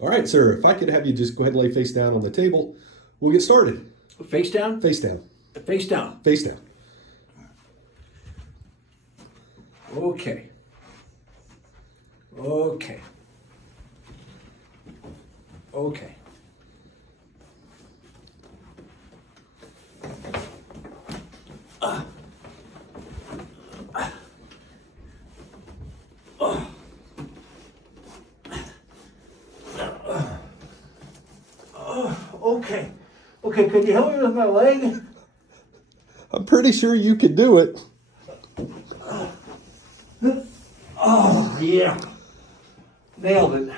All right, sir. If I could have you just go ahead and lay face down on the table, we'll get started. Face down? Face down. Face down. Face down. Okay. Okay. Okay. Okay. Okay, could you help me with my leg? I'm pretty sure you could do it. Oh, yeah. Nailed it.